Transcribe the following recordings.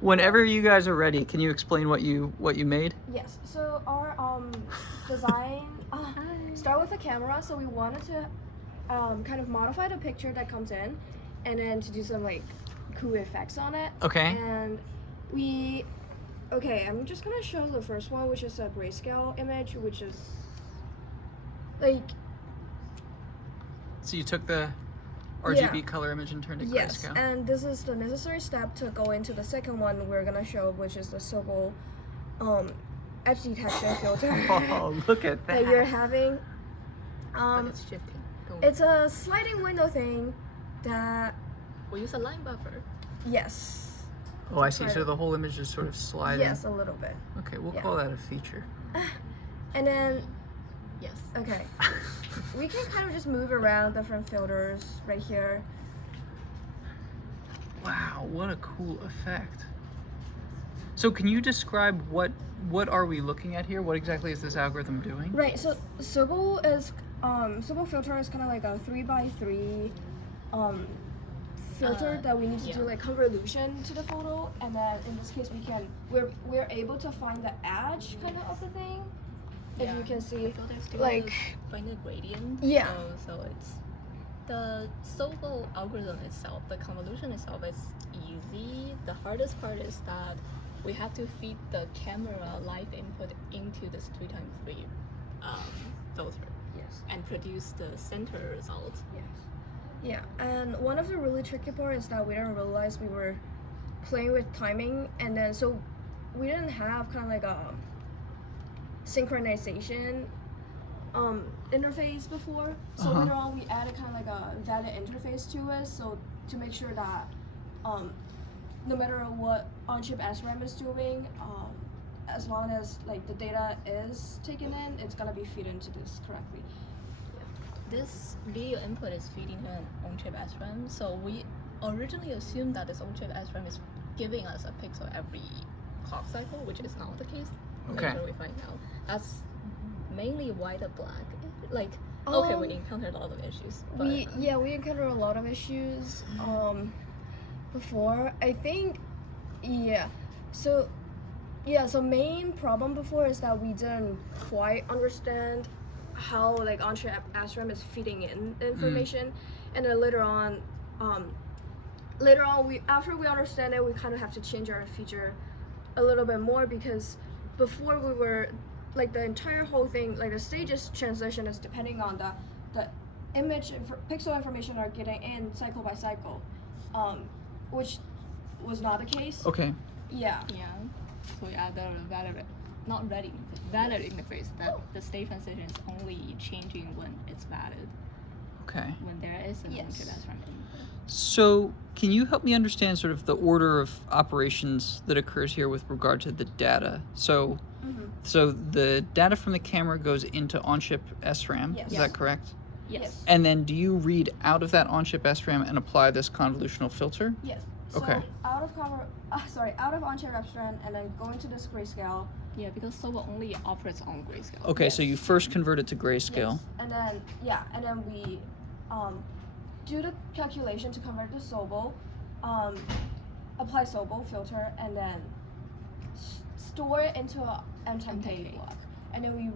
Whenever you guys are ready, can you explain what you made? Yes. So our design start with the camera. So we wanted to kind of modify the picture that comes in, and then to do some like cool effects on it. Okay. And I'm just gonna show the first one, which is a grayscale image, which is like. So you took the RGB color image and turned it grayscale. Yes, and this is the necessary step to go into the second one we're gonna show, which is the Sobel edge detection filter. Oh, look at that! That you're having. But it's shifting. It's a sliding window thing that. We use a line buffer. Yes. Oh, I see. So the whole image is sort of sliding. Yes, a little bit. Okay, we'll call that a feature. And then. Yes. Okay. We can kind of just move around different filters right here. Wow, what a cool effect. So can you describe what are we looking at here? What exactly is this algorithm doing? Right, so Sobel filter is kind of like a 3x3 filter that we need to do like convolution to the photo, and then in this case we're able to find the edge kind of the thing. If you can see, like find the gradient. Yeah. So it's the Sobel algorithm itself. The convolution itself is easy. The hardest part is that we have to feed the camera live input into this 3x3 filter. Yes. And produce the center result. Yes. Yeah, and one of the really tricky part is that we didn't realize we were playing with timing, and then so we didn't have kind of like a synchronization interface before. So later on we added kind of like a valid interface to it, so to make sure that no matter what on-chip SRAM is doing, as long as like the data is taken in, it's gonna be fed into this correctly. This video input is feeding an on-chip SRAM, so we originally assumed that this on-chip SRAM is giving us a pixel every clock cycle, which is not the case. Okay. Later we find out. That's mainly white or black. Like, okay, we encountered a lot of issues. But, we encountered a lot of issues before. I think, So main problem before is that we didn't quite understand how like on-chip SRAM is feeding in the information, and then later on after we understand it, we kind of have to change our feature a little bit more, because before we were like the entire whole thing, like the stages transition is depending on the image pixel information are getting in cycle by cycle, which was not the case. Okay. Yeah. So we added a valid interface that the state transition is only changing when it's valid. Okay. When there is an on-chip SRAM input. So can you help me understand sort of the order of operations that occurs here with regard to the data? So so the data from the camera goes into on-chip SRAM, Yes. is that correct? Yes. And then do you read out of that on-chip SRAM and apply this convolutional filter? Yes. So Okay. out of on-chip SRAM and then going to this grayscale. Yeah, because Sobel only operates on grayscale. Okay, so you first convert it to grayscale. Yes. And then we do the calculation to convert to Sobel, apply Sobel filter, and then store it into a MTMK block. And then we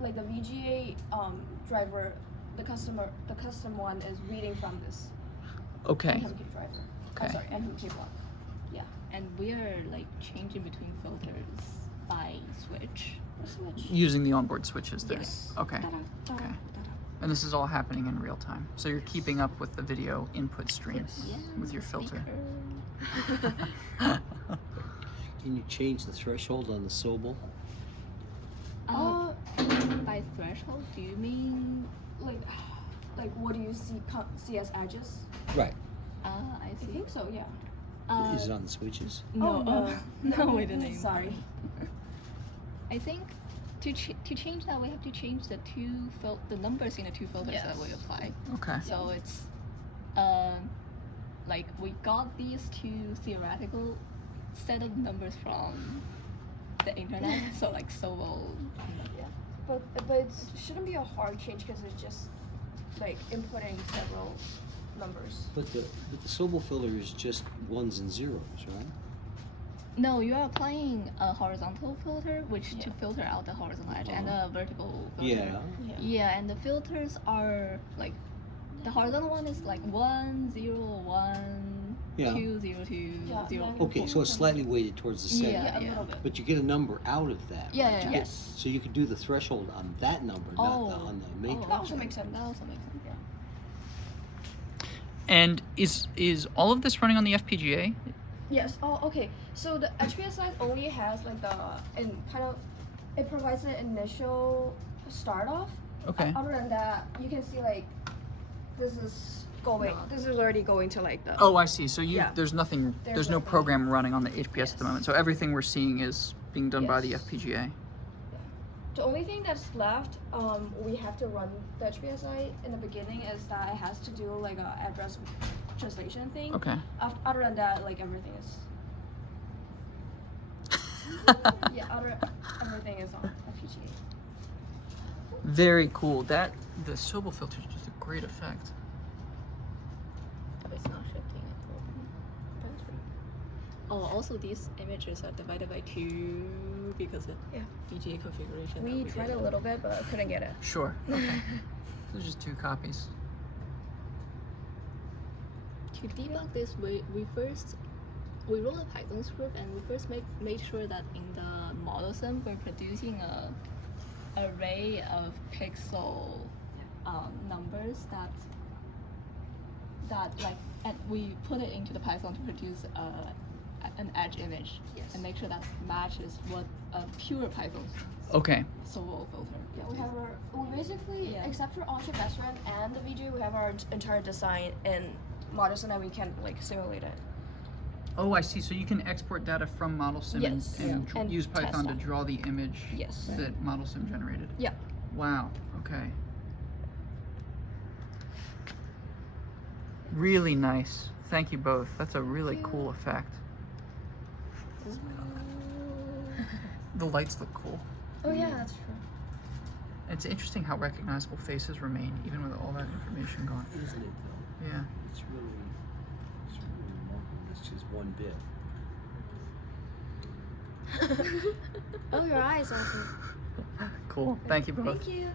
like the VGA driver, the custom one is reading from this Okay. MTMK driver. Okay. MTMK block. Yeah. And we are like changing between filters by switch. Using the onboard switches there. Yes. Okay. Okay. And this is all happening in real time. So you're keeping up with the video input stream with your filter. Can you change the threshold on the Sobel? By threshold, do you mean like what do you see as edges? Right. I I see. think so, yeah. Is it on the switches? No, no, we didn't. Sorry. I think to change that, we have to change the numbers in the two filters that we apply. Okay. So it's like we got these two theoretical set of numbers from the internet. So like Sobel. Yeah. But it shouldn't be a hard change because it's just like inputting several numbers. But the Sobel filter is just ones and zeros, right? No, you are applying a horizontal filter, which to filter out the horizontal edge, and a vertical filter. Yeah. Yeah, and the filters are like, the horizontal one is like 1, 0, 1, Yeah. 2, 0, 2, Yeah, 0. then- Okay, so it's slightly weighted towards the center. Yeah, Yeah, a little bit. But you get a number out of that. Yeah, right? yeah, You yeah. get- Yes. So you could do the threshold on that number, not on the matrix. That also makes sense. That also makes sense. And is all of this running on the FPGA? Yes. Oh, okay. So the HPSI only has like it provides an initial start off. Okay. Other than that, you can see like this is going. No. This is already going to like the. Oh, I see. So Yeah. there's nothing. There's no nothing. program running on the HPS at the Yes. moment. So everything we're seeing is being done by the Yes. FPGA. The only thing that's left, we have to run the HPSI in the beginning is that it has to do like a address translation thing. Okay. Other than that, like everything is. Everything is on FPGA. Very cool. The Sobel filter is just a great effect. But it's not shifting at all. Battery. Oh, also these images are divided by 2 because of VGA configuration. We that tried did. a little bit, but couldn't get it. Sure. Okay. There's just 2 copies. To debug this, we wrote a Python script and we first made sure that in the model sim we're producing a array of pixel numbers that like, and we put it into the Python to produce an edge image and make sure that matches what a pure Python Okay. Sobel filter. Yeah, we have we basically, except for on-chip SRAM and the VGA, we have our entire design in model so that we can like simulate it. Oh, I see. So you can export data from ModelSim Yes. and Yeah. And use test Python to that. draw the image Yes. that ModelSim generated. Yeah. Wow. Okay. Really nice. Thank you both. That's a really cool effect. The lights look cool. Oh yeah, that's true. It's interesting how recognizable faces remain even with all that information gone. Isn't it though? Yeah. It's really remarkable. It's just one bit. Oh, your eyes also. Cool. Thank you both. Thank you.